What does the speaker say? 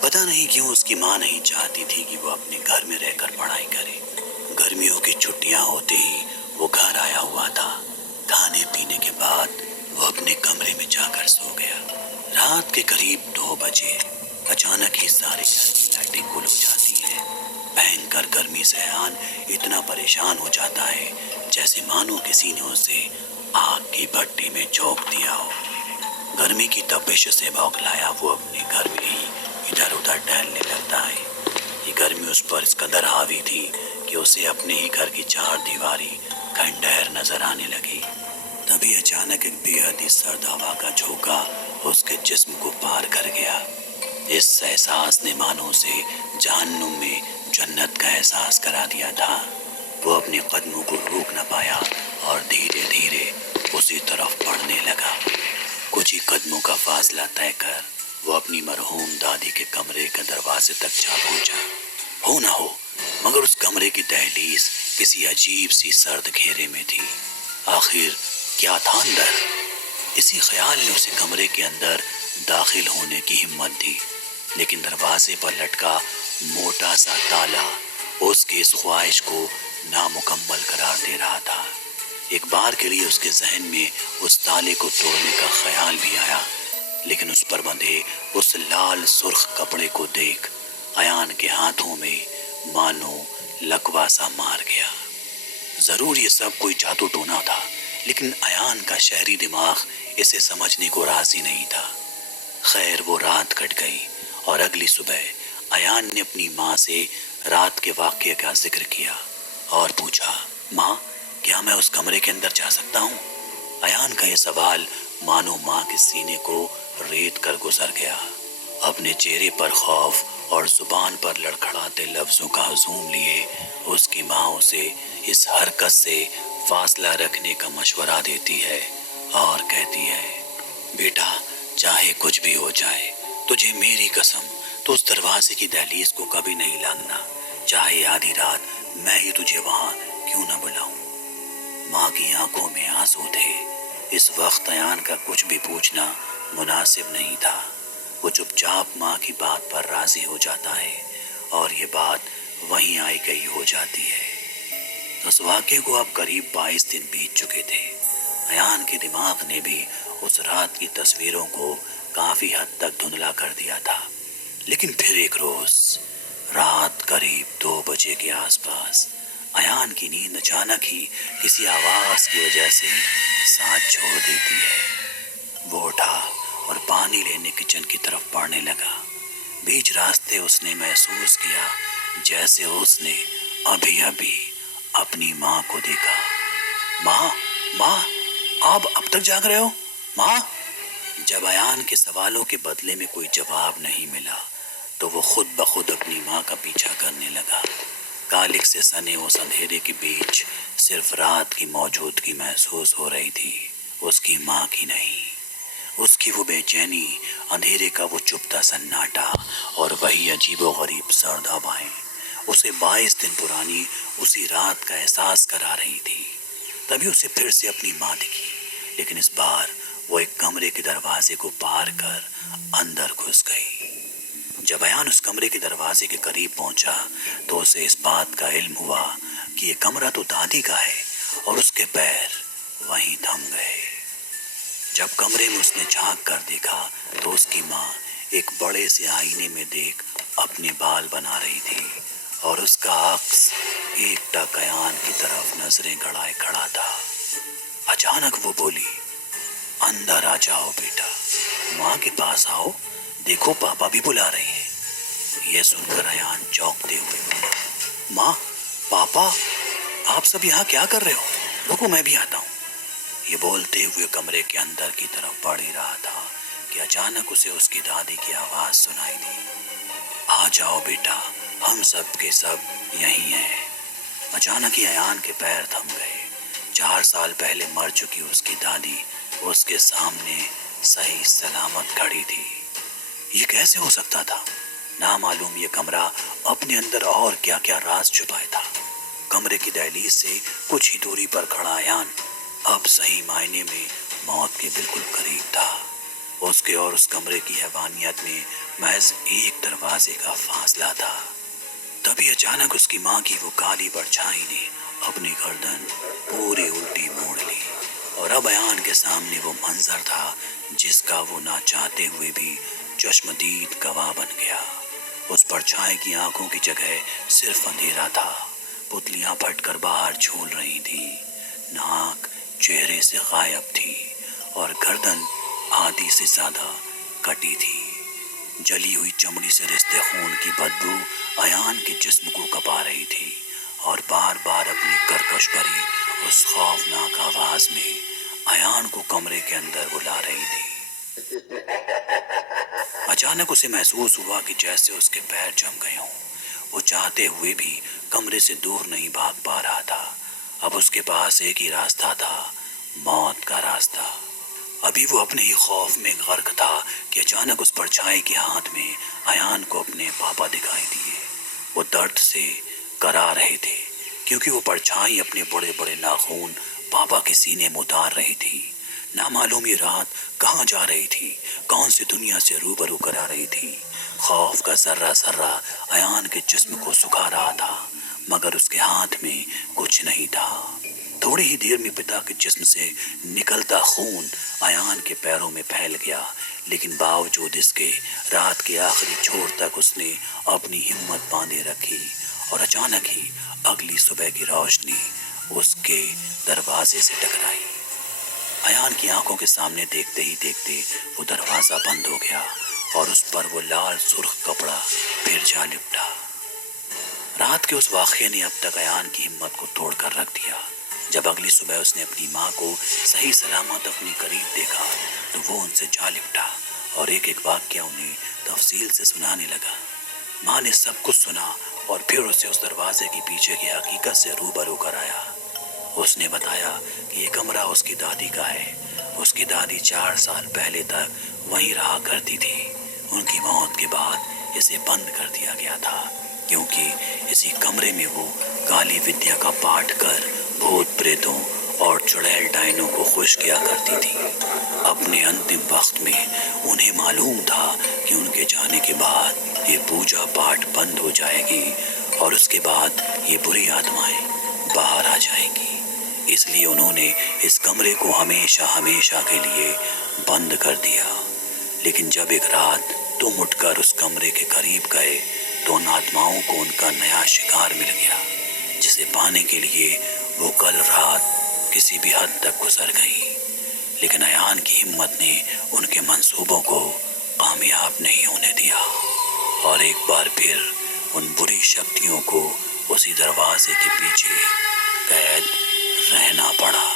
پتہ نہیں کیوں اس کی ماں نہیں چاہتی تھی کہ وہ اپنے گھر میں رہ کر پڑھائی کرے۔ گرمیوں کی چھٹیاں ہوتے ہی وہ گھر آیا ہوا تھا۔ کھانے پینے کے بعد وہ اپنے کمرے میں جا کر سو گیا۔ رات کے قریب 2 بجے اچانک ہی سارے گھر کی لائٹیں گل ہو جاتی ہیں۔ بھینکر گرمی سے ایان اتنا پریشان ہو جاتا ہے جیسے مانو کسی نے اسے آگ کی بھٹی میں جھونک دیا ہو۔ گرمی کی تپش سے بوکھلایا وہ اپنے گھر میں ہی ادھر ادھر ٹہلنے لگتا ہے۔ یہ گرمی اس پر اس قدر حاوی تھی کہ اسے اپنے ہی گھر کی 4 دیواری کھنڈہر نظر آنے لگی۔ تبھی اچانک ایک بے حد ہی سرد ہوا کا جھونکا اس کے جسم کو پار کر گیا۔ اس احساس نے مانو اسے جہنم میں جنت کا احساس کرا دیا تھا۔ وہ اپنے قدموں کو روک نہ پایا اور دھیرے دھیرے اسی طرف بڑھنے لگا۔ کچھ ہی قدموں کا فاصلہ طے کر وہ اپنی مرحوم دادی کے کمرے کے دروازے تک جا پہنچا۔ ہو نہ ہو مگر اس کمرے کی دہلیز کسی عجیب سی سرد گھیرے میں تھی۔ آخر کیا تھا اندر؟ اسی خیال نے اسے کمرے کے اندر داخل ہونے کی ہمت دی، لیکن دروازے پر لٹکا موٹا سا تالا اس کی اس خواہش کو نامکمل قرار دے رہا تھا۔ ایک بار کے لیے اس کے ذہن میں اس تالے کو توڑنے کا خیال بھی آیا، لیکن اس پر بندھے اس لال سرخ کپڑے کو دیکھ ایان کے ہاتھوں میں مانو لکوا سا مار گیا۔ ضرور یہ سب کوئی جادو ٹونا تھا، لیکن ایان کا شہری دماغ اسے سمجھنے کو راضی نہیں تھا۔ خیر وہ رات کٹ گئی اور اگلی صبح ایان نے اپنی ماں سے رات کے واقعے کا ذکر کیا اور پوچھا، ماں کیا میں اس کمرے کے اندر جا سکتا ہوں؟ ایان کا یہ سوال مانو ماں کے سینے کو ریت کر گزر گیا۔ اپنے چہرے پر خوف اور زبان پر لڑکھڑاتے لفظوں کا ہجوم لیے اس کی ماں اسے اس حرکت سے فاصلہ رکھنے کا مشورہ دیتی ہے اور کہتی ہے، بیٹا چاہے کچھ بھی ہو جائے تجھے میری قسم تو اس دروازے کی دہلیز کو کبھی نہیں لانگنا، چاہے آدھی رات میں ہی تجھے وہاں کیوں نہ بلاؤں۔ ماں کی آنکھوں میں آنسو تھے۔ اس وقت ایان کا کچھ بھی پوچھنا مناسب نہیں تھا۔ وہ چپ چاپ ماں کی بات پر راضی ہو جاتا ہے اور یہ بات وہیں آئی گئی ہو جاتی ہے۔ اس واقعے کو اب قریب 22 دن بیت چکے تھے۔ ایان کے دماغ نے بھی اس رات کی تصویروں کو کافی حد تک دھندلا کر دیا تھا، لیکن پھر ایک روز رات قریب 2 بجے کے آس پاس ایان کی نیند اچانک ہی کسی آواز کی وجہ سے ساتھ چھوڑ دیتی ہے۔ وہ اٹھا اور پانی لینے کچن کی طرف بڑھنے لگا۔ بیچ راستے اس نے محسوس کیا جیسے اس نے ابھی ابھی اپنی ماں کو دیکھا۔ ماں آپ اب تک جاگ رہے ہو؟ ماں! جب ایان کے سوالوں کے بدلے میں کوئی جواب نہیں ملا تو وہ خود بخود اپنی ماں کا پیچھا کرنے لگا۔ کالک سے سنے اس اندھیرے کے بیچ صرف رات کی موجودگی محسوس ہو رہی تھی، اس کی ماں کی نہیں۔ اس کی وہ بے چینی، اندھیرے کا وہ چپتا سناٹا اور وہی عجیب و غریب سرد ہوائیں اسے 22 دن پرانی اسی رات کا احساس کرا رہی تھی۔ تبھی اسے پھر سے اپنی ماں دکھی، لیکن اس بار وہ ایک کمرے کے دروازے کو پار کر اندر گھس گئی۔ جب ایان اس کمرے کے دروازے کے قریب پہنچا تو اسے اس بات کا علم ہوا کہ یہ کمرہ تو دادی کا ہے اور اس کے پیر وہیں تھم گئے۔ جب کمرے میں اس نے جھانک کر دیکھا تو اس کی ماں ایک بڑے سے آئینے میں دیکھ اپنے بال بنا رہی تھی اور اس کا عکس ایک ٹک ایان کی طرف نظریں گڑائے کھڑا تھا۔ اچانک وہ بولی، اندر آ جاؤ بیٹا، ماں کے پاس آؤ، دیکھو پاپا بھی بلا رہے ہیں۔ یہ سن کر ایان چونکتے ہوئے بولا، ماں، پاپا، آپ سب یہاں کیا کر رہے ہو؟ رکو میں بھی آتا ہوں۔ یہ بولتے ہوئے کمرے کے اندر کی طرف بڑھ ہی رہا تھا کہ اچانک اسے اس کی دادی کی آواز سنائی دی، آ جاؤ بیٹا، ہم سب کے سب یہیں ہیں۔ اچانک ہی ایان کے پیر تھم گئے۔ 4 سال پہلے مر چکی اس کی دادی اس کے سامنے صحیح سلامت کھڑی تھی۔ یہ کیسے ہو سکتا تھا؟ نامعلوم یہ کمرہ اپنے اندر اور کیا کیا راز چھپائے تھا۔ کمرے کی دہلیز سے کچھ ہی دوری پر کھڑا ایان اب صحیح معنی میں موت کے بالکل قریب تھا۔ اس کے اور اس کمرے کی حیوانیت میں محض ایک دروازے کا فاصلہ تھا۔ تبھی اچانک اس کی ماں کی وہ کالی پرچھائی نے اپنی گردن پوری الٹی موڑ لی، اور اب ایان کے سامنے وہ منظر تھا جس کا وہ نہ چاہتے ہوئے بھی چشمدید گواہ بن گیا۔ اس پرچھائی کی آنکھوں کی جگہ صرف اندھیرا تھا، پتلیاں پھٹ کر باہر جھول رہی تھیں، ناک چہرے سے غائب تھی اور گردن آدھی سے زیادہ کٹی تھی۔ جلی ہوئی چمڑی سے رستے خون کی بدبو ایان کے جسم کو کپا رہی تھی اور بار بار اپنی کرکش بھری اس خوفناک آواز میں ایان کو کمرے کے اندر بلا رہی تھی۔ اچانک اسے محسوس ہوا کہ جیسے اس کے پیر جم گئے ہوں۔ وہ چاہتے ہوئے بھی کمرے سے دور نہیں بھاگ پا رہا تھا۔ اب اس کے پاس ایک ہی راستہ تھا، موت کا راستہ۔ ابھی وہ اپنے ہی خوف میں غرق تھا کہ اچانک اس پرچھائی کے ہاتھ میں ایان کو اپنے پاپا دکھائی دیے۔ وہ درد سے کرا رہے تھے کیونکہ وہ پرچھائی اپنے بڑے بڑے ناخون پاپا کے سینے میں اتار رہی تھی۔ نامعلوم یہ رات کہاں جا رہی تھی، کون سی دنیا سے روبرو کرا رہی تھی۔ خوف کا ذرہ ذرہ ایان کے جسم کو سکھا رہا تھا، مگر اس کے ہاتھ میں کچھ نہیں تھا۔ تھوڑی ہی دیر میں پتا کے جسم سے نکلتا خون ایان کے پیروں میں پھیل گیا، لیکن باوجود اس کے رات کے آخری چھوڑ تک اس نے اپنی ہمت باندھے رکھی، اور اچانک ہی اگلی صبح کی روشنی اس کے دروازے سے ٹکرائی۔ ایان کی آنکھوں کے سامنے دیکھتے ہی دیکھتے وہ دروازہ بند ہو گیا اور اس پر وہ لال سرخ کپڑا پھر جا لپٹا۔ رات کے اس واقعے نے اب تک ایان کی ہمت کو توڑ کر رکھ دیا۔ جب اگلی صبح اس نے اپنی ماں کو صحیح سلامت اپنی قریب دیکھا تو وہ ان سے جا لپٹا اور ایک ایک واقعہ انہیں تفصیل سے سنانے لگا۔ ماں نے سب کچھ سنا اور پھر اسے اس دروازے کے پیچھے کی حقیقت سے روبرو کرایا۔ اس نے بتایا کہ یہ کمرہ اس کی دادی کا ہے۔ اس کی دادی 4 سال پہلے تک وہیں رہا کرتی تھی۔ ان کی موت کے بعد اسے بند کر دیا گیا تھا کیونکہ اسی کمرے میں وہ کالی ودیا کا پاٹ کر بھوت پریتوں اور چڑیل ڈائنوں کو خوش کیا کرتی تھی۔ اپنے انتم وقت میں انہیں معلوم تھا کہ ان کے جانے کے بعد یہ پوجا پاٹ بند ہو جائے گی اور اس کے بعد یہ بری آتمائیں باہر آ جائیں گی، اس لیے انہوں نے اس کمرے کو ہمیشہ ہمیشہ کے لیے بند کر دیا۔ لیکن جب ایک رات تم اٹھ کر اس کمرے کے قریب گئے تو ان آتماؤں کو ان کا نیا شکار مل گیا، جسے پانے کے لیے وہ کل رات کسی بھی حد تک گزر گئی۔ لیکن ایان کی ہمت نے ان کے منصوبوں کو کامیاب نہیں ہونے دیا اور ایک بار پھر ان بری شکتیوں کو اسی دروازے کے پیچھے قید رہنا پڑا۔